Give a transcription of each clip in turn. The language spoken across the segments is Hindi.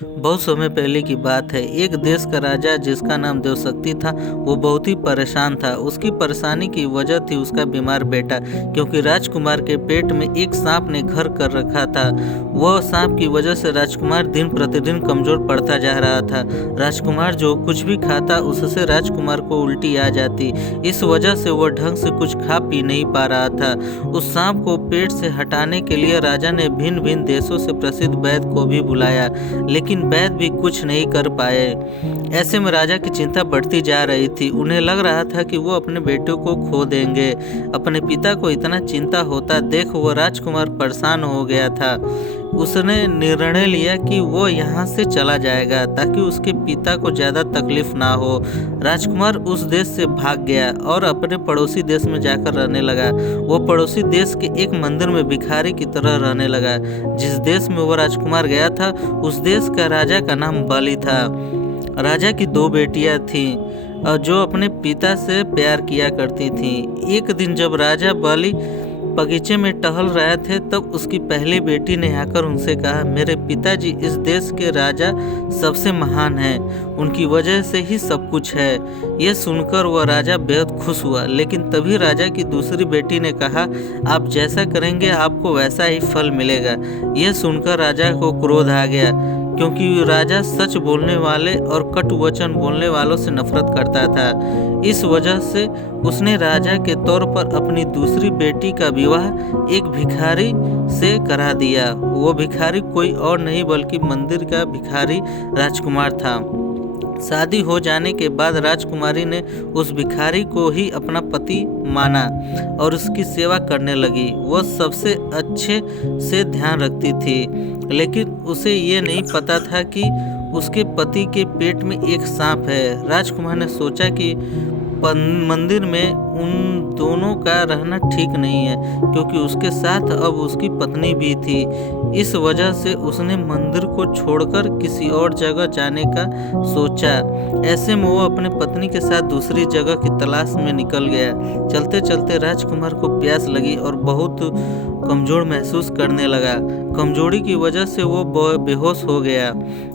बहुत समय पहले की बात है। एक देश का राजा जिसका नाम देवशक्ति था, वो बहुत ही परेशान था। उसकी परेशानी की वजह थी उसका बीमार बेटा, क्योंकि राजकुमार के पेट में एक सांप ने घर कर रखा था। वह सांप की वजह से राजकुमार दिन प्रतिदिन कमजोर पड़ता जा रहा था। राजकुमार जो कुछ भी खाता उससे राजकुमार को उल्टी आ जाती। इस वजह से वह ढंग से कुछ खा पी नहीं पा रहा था। उस सांप को पेट से हटाने के लिए राजा ने भिन्न भिन्न देशों से प्रसिद्ध वैद्य को भी बुलाया, लेकिन वैद्य भी कुछ नहीं कर पाए। ऐसे में राजा की चिंता बढ़ती जा रही थी। उन्हें लग रहा था कि वो अपने बेटे को खो देंगे। अपने पिता को इतना चिंता होता देख वो राजकुमार परेशान हो गया था। उसने निर्णय लिया कि वो यहाँ से चला जाएगा ताकि उसके पिता को ज़्यादा तकलीफ ना हो। राजकुमार उस देश से भाग गया और अपने पड़ोसी देश में जाकर रहने लगा। वो पड़ोसी देश के एक मंदिर में भिखारी की तरह रहने लगा। जिस देश में वो राजकुमार गया था उस देश का राजा का नाम बलि था। राजा की दो बेटियां थीं और जो अपने पिता से प्यार किया करती थीं। एक दिन जब राजा बलि बगीचे में टहल रहे थे तब उसकी पहली बेटी ने आकर उनसे कहा, मेरे पिताजी इस देश के राजा सबसे महान हैं, उनकी वजह से ही सब कुछ है। यह सुनकर वह राजा बेहद खुश हुआ, लेकिन तभी राजा की दूसरी बेटी ने कहा, आप जैसा करेंगे आपको वैसा ही फल मिलेगा। यह सुनकर राजा को क्रोध आ गया, क्योंकि राजा सच बोलने वाले और कटु वचन बोलने वालों से नफरत करता था। इस वजह से उसने राजा के तौर पर अपनी दूसरी बेटी का विवाह एक भिखारी से करा दिया। वो भिखारी कोई और नहीं बल्कि मंदिर का भिखारी राजकुमार था। शादी हो जाने के बाद राजकुमारी ने उस भिखारी को ही अपना पति माना और उसकी सेवा करने लगी। वह सबसे अच्छे से ध्यान रखती थी, लेकिन उसे ये नहीं पता था कि उसके पति के पेट में एक सांप है। राजकुमार ने सोचा कि मंदिर में उन दोनों का रहना ठीक नहीं है, क्योंकि उसके साथ अब उसकी पत्नी भी थी। इस वजह से उसने मंदिर को छोड़कर किसी और जगह जाने का सोचा। ऐसे में वो अपने पत्नी के साथ दूसरी जगह की तलाश में निकल गया। चलते चलते राजकुमार को प्यास लगी और बहुत कमजोर महसूस करने लगा। कमजोरी की वजह से वो बेहोश हो गया।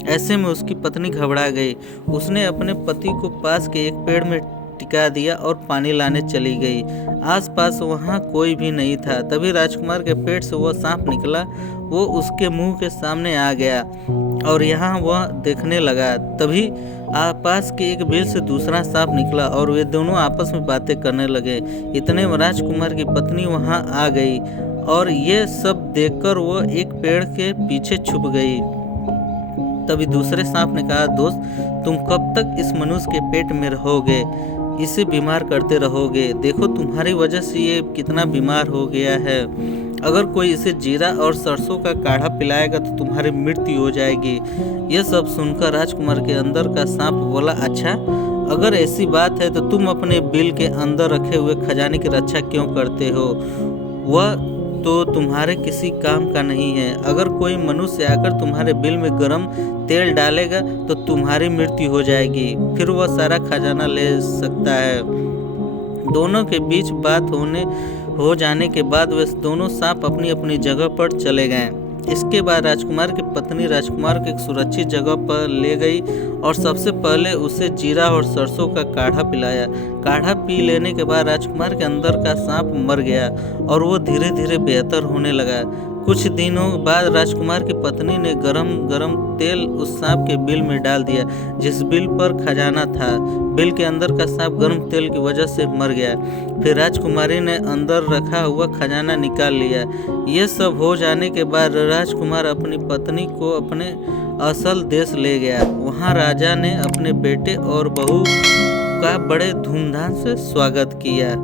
ऐसे में उसकी पत्नी घबरा गई। उसने अपने पति को पास के एक पेड़ में टिका दिया और पानी लाने चली गई। आसपास वहाँ कोई भी नहीं था। तभी राजकुमार के पेट से वह सांप निकला। वो उसके मुंह के सामने आ गया और यहाँ वह देखने लगा। तभी पास के एक बिल से दूसरा सांप निकला और वे दोनों आपस में बातें करने लगे। इतने में राजकुमार की पत्नी वहाँ आ गई और ये सब देखकर वह एक पेड़ के पीछे छुप गई। तभी दूसरे सांप ने कहा, दोस्त, तुम कब तक इस मनुष्य के पेट में रहोगे? इसे बीमार करते रहोगे। देखो तुम्हारी वजह से ये कितना बीमार हो गया है। अगर कोई इसे जीरा और सरसों का काढ़ा पिलाएगा तो तुम्हारी मृत्यु हो जाएगी। यह सब सुनकर राजकुमार के अंदर का सांप बोला, अच्छा, अगर ऐसी बात है तो तुम अपने बिल के अंदर रखे हुए खजाने की रक्षा क्यों करते हो? वह तो तुम्हारे किसी काम का नहीं है। अगर कोई मनुष्य आकर तुम्हारे बिल में गर्म तेल डालेगा तो तुम्हारी मृत्यु हो जाएगी, फिर वह सारा खजाना ले सकता है। दोनों के बीच बात हो जाने के बाद वे दोनों सांप अपनी अपनी जगह पर चले गए। इसके बाद राजकुमार की पत्नी राजकुमार को एक सुरक्षित जगह पर ले गई और सबसे पहले उसे जीरा और सरसों का काढ़ा पिलाया। काढ़ा पी लेने के बाद राजकुमार के अंदर का सांप मर गया और वो धीरे धीरे बेहतर होने लगा। कुछ दिनों बाद राजकुमार की पत्नी ने गरम गरम तेल उस सांप के बिल में डाल दिया जिस बिल पर खजाना था। बिल के अंदर का सांप गर्म तेल की वजह से मर गया। फिर राजकुमारी ने अंदर रखा हुआ खजाना निकाल लिया। ये सब हो जाने के बाद राजकुमार अपनी पत्नी को अपने असल देश ले गया। वहाँ राजा ने अपने बेटे और बहू का बड़े धूमधाम से स्वागत किया।